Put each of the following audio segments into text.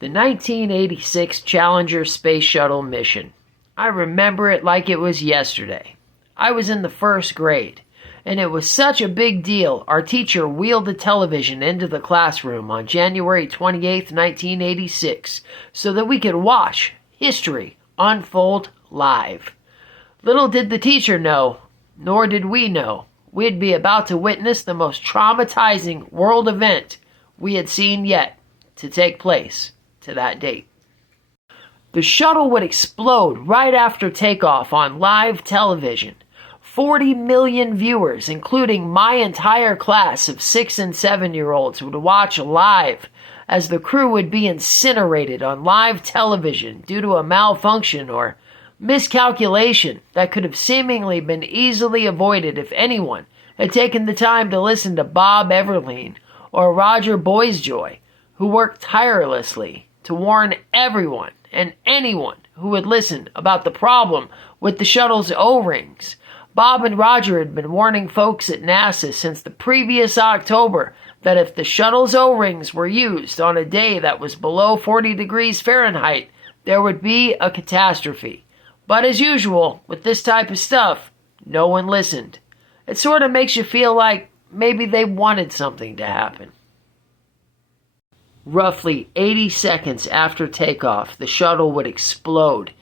The 1986 Challenger Space Shuttle mission. I remember it like it was yesterday. I was in the first grade, and it was such a big deal our teacher wheeled the television into the classroom on January 28, 1986, so that we could watch history unfold live. Little did the teacher know, nor did we know, we'd be about to witness the most traumatizing world event we had seen yet to take place to that date. The shuttle would explode right after takeoff on live television. 40 million viewers, including my entire class of 6 and 7-year-olds, would watch live as the crew would be incinerated on live television due to a malfunction or miscalculation that could have seemingly been easily avoided if anyone had taken the time to listen to Bob Everline or Roger Boysjoy, who worked tirelessly to warn everyone and anyone who would listen about the problem with the shuttle's O-rings. Bob and Roger had been warning folks at NASA since the previous October that if the shuttle's O-rings were used on a day that was below 40 degrees Fahrenheit, there would be a catastrophe. But as usual, with this type of stuff, no one listened. It sort of makes you feel like maybe they wanted something to happen. Roughly 80 seconds after takeoff, the shuttle would explode,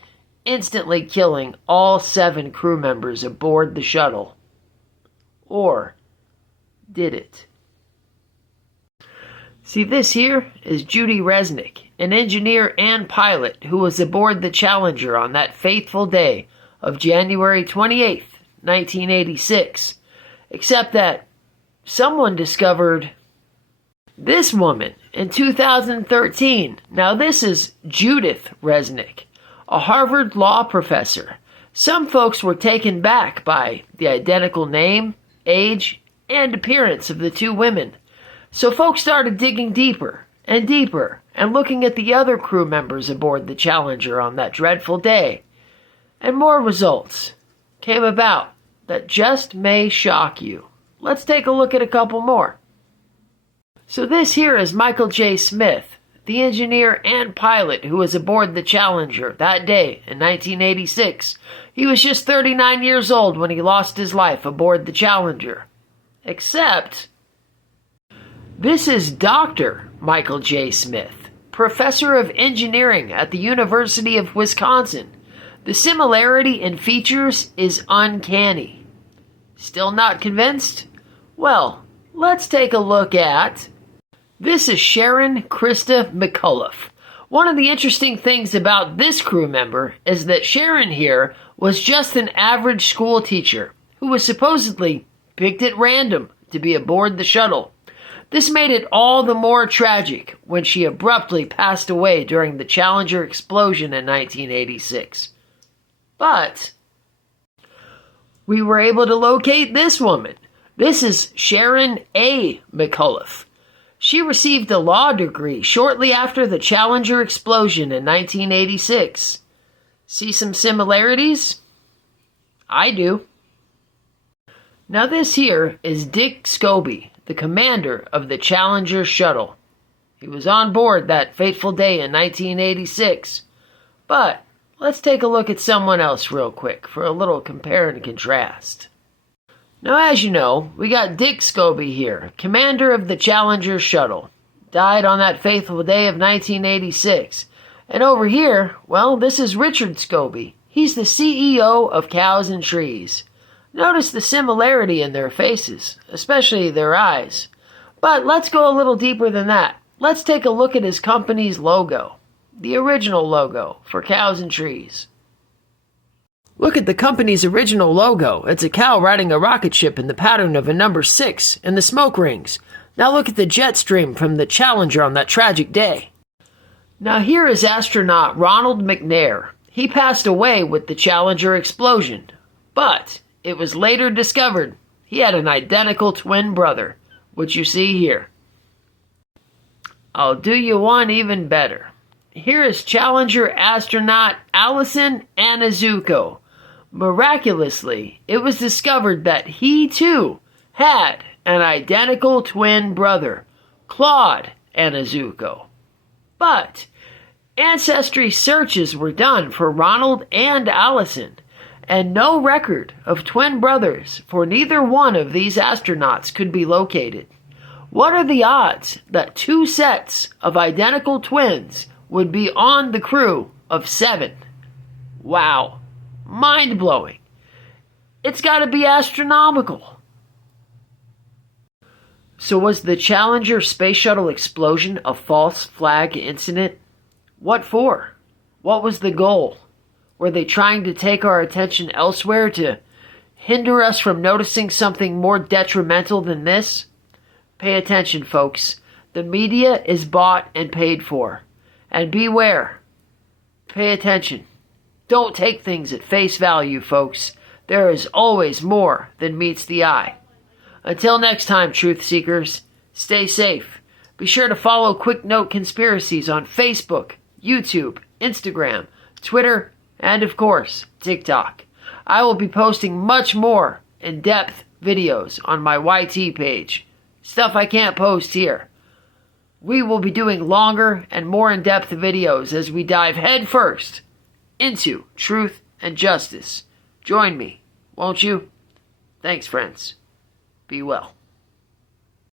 instantly killing all 7 crew members aboard the shuttle. Or did it? See, this here is Judy Resnick, an engineer and pilot who was aboard the Challenger on that fateful day of January 28th, 1986. Except that someone discovered this woman in 2013. Now this is Judith Resnick, a Harvard law professor. Some folks were taken back by the identical name, age, and appearance of the two women. So folks started digging deeper and deeper and looking at the other crew members aboard the Challenger on that dreadful day. And more results came about that just may shock you. Let's take a look at a couple more. So this here is Michael J. Smith, the engineer and pilot who was aboard the Challenger that day in 1986. He was just 39 years old when he lost his life aboard the Challenger. Except this is Dr. Michael J. Smith, professor of engineering at the University of Wisconsin. The similarity in features is uncanny. Still not convinced? Well, let's take a look at... This is Sharon Krista McCullough. One of the interesting things about this crew member is that Sharon here was just an average school teacher who was supposedly picked at random to be aboard the shuttle. This made it all the more tragic when she abruptly passed away during the Challenger explosion in 1986. But we were able to locate this woman. This is Sharon A. McCullough. She received a law degree shortly after the Challenger explosion in 1986. See some similarities? I do. Now this here is Dick Scobie, the commander of the Challenger shuttle. He was on board that fateful day in 1986. But let's take a look at someone else real quick for a little compare and contrast. Now, as you know, we got Dick Scobie here, commander of the Challenger shuttle. Died on that fateful day of 1986. And over here, well, this is Richard Scobie. He's the CEO of Cows and Trees. Notice the similarity in their faces, especially their eyes. But let's go a little deeper than that. Let's take a look at his company's logo. The original logo for Cows and Trees. Look at the company's original logo. It's a cow riding a rocket ship in the pattern of a number 6 and the smoke rings. Now look at the jet stream from the Challenger on that tragic day. Now here is astronaut Ronald McNair. He passed away with the Challenger explosion, but it was later discovered he had an identical twin brother, which you see here. I'll do you one even better. Here is Challenger astronaut Allison Anizuko. Miraculously, it was discovered that he too had an identical twin brother, Claude Anizuko. But Ancestry searches were done for Ronald and Allison, and no record of twin brothers for neither one of these astronauts could be located. What are the odds that two sets of identical twins would be on the crew of 7? Wow. Mind-blowing. It's got to be astronomical. So was the Challenger space shuttle explosion a false flag incident? What for? What was the goal? Were they trying to take our attention elsewhere to hinder us from noticing something more detrimental than this? Pay attention, folks. The media is bought and paid for. And beware. Pay attention. Don't take things at face value, folks. There is always more than meets the eye. Until next time, truth seekers, stay safe. Be sure to follow Quick Note Conspiracies on Facebook, YouTube, Instagram, Twitter, and of course, TikTok. I will be posting much more in-depth videos on my YT page. Stuff I can't post here. We will be doing longer and more in-depth videos as we dive headfirst into truth and justice. Join me, won't you? Thanks, friends. Be well.